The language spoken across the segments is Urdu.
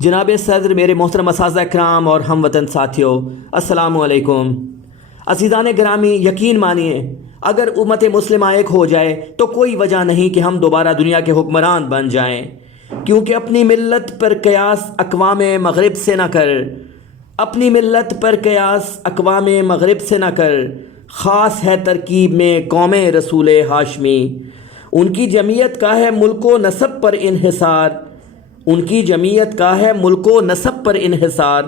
جناب صدر، میرے محترم اساتذہ کرام اور ہم وطن ساتھیوں، السلام علیکم۔ عزیزان گرامی، یقین مانیے اگر امت مسلمہ ایک ہو جائے تو کوئی وجہ نہیں کہ ہم دوبارہ دنیا کے حکمران بن جائیں، کیونکہ اپنی ملت پر قیاس اقوام مغرب سے نہ کر، اپنی ملت پر قیاس اقوام مغرب سے نہ کر۔ خاص ہے ترکیب میں قوم رسول ہاشمی، ان کی جمعیت کا ہے ملک و نسب پر انحصار، ان کی جمعیت کا ہے ملک و نسب پر انحصار،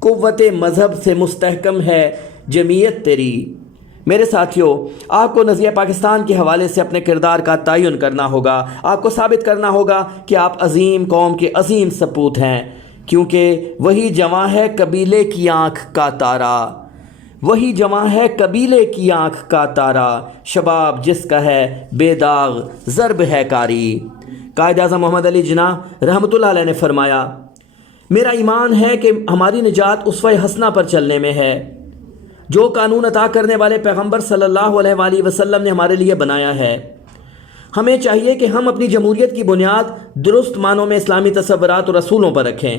قوت مذہب سے مستحکم ہے جمعیت تیری۔ میرے ساتھیوں، آپ کو نظریہ پاکستان کے حوالے سے اپنے کردار کا تعین کرنا ہوگا، آپ کو ثابت کرنا ہوگا کہ آپ عظیم قوم کے عظیم سپوت ہیں، کیونکہ وہی جواں ہے قبیلے کی آنکھ کا تارا، وہی جواں ہے قبیلے کی آنکھ کا تارا، شباب جس کا ہے بے داغ ضرب ہے کاری۔ قائد اعظم محمد علی جناح رحمۃ اللہ علیہ نے فرمایا، میرا ایمان ہے کہ ہماری نجات اسوہ حسنہ پر چلنے میں ہے، جو قانون عطا کرنے والے پیغمبر صلی اللہ علیہ وآلہ وسلم نے ہمارے لیے بنایا ہے۔ ہمیں چاہیے کہ ہم اپنی جمہوریت کی بنیاد درست معنوں میں اسلامی تصورات اور اصولوں پر رکھیں۔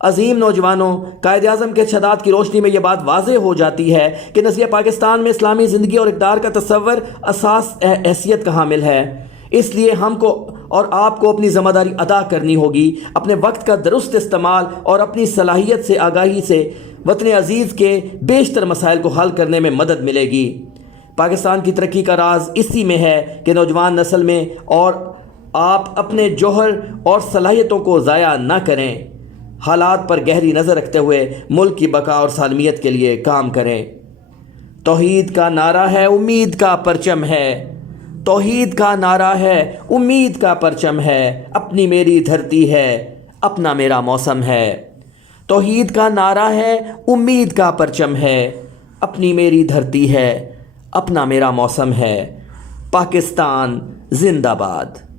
عظیم نوجوانوں، قائد اعظم کے ارشادات کی روشنی میں یہ بات واضح ہو جاتی ہے کہ نظریہ پاکستان میں اسلامی زندگی اور اقدار کا تصور اساس حیثیت کا حامل ہے۔ اس لیے ہم کو اور آپ کو اپنی ذمہ داری ادا کرنی ہوگی، اپنے وقت کا درست استعمال اور اپنی صلاحیت سے آگاہی سے وطن عزیز کے بیشتر مسائل کو حل کرنے میں مدد ملے گی۔ پاکستان کی ترقی کا راز اسی میں ہے کہ نوجوان نسل میں اور آپ اپنے جوہر اور صلاحیتوں کو ضائع نہ کریں، حالات پر گہری نظر رکھتے ہوئے ملک کی بقا اور سالمیت کے لیے کام کریں۔ توحید کا نعرہ ہے، امید کا پرچم ہے، توحید کا نعرہ ہے، امید کا پرچم ہے، اپنی میری دھرتی ہے، اپنا میرا موسم ہے۔ توحید کا نعرہ ہے، امید کا پرچم ہے، اپنی میری دھرتی ہے، اپنا میرا موسم ہے۔ پاکستان زندہ باد۔